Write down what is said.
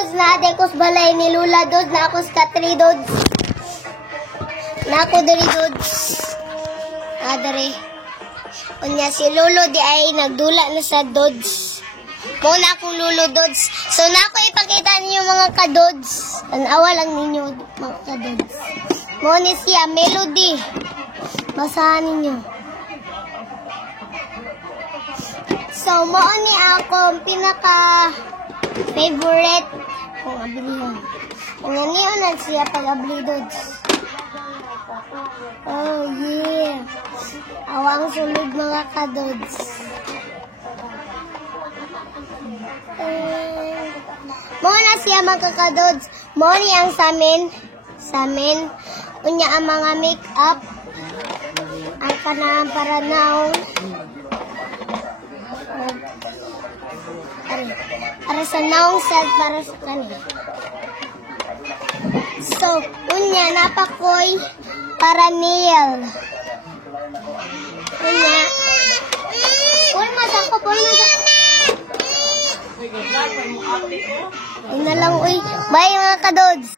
Dods na dekos balay ni Lula Dods na akos katri Dods. Na ako diri Dods. Dere. Unya si Lolo di ay nagdula na sa Dods. Mo na akong Lolo Dods. So na ako ipakita ninyo mga ka-Dods. Tanawa lang ninyo mga ka-Dods. Mo ni siya Melody. Basahan ninyo. So mo ni akong pinaka favorite kung abilihan. Kung naniyo na siya pag-abli Dods. Oh yeah. Awang sulod mga ka-Dods. Mo na siya mga ka-Dods. Mo ni ang samin. Unya ang mga make-up. Ang kanang para naong. Para sa naong set para sa kanila. So, unya napakoy para nail. Unya. Pulma sa ko. Yun na lang, uy. Bye mga ka-Dods.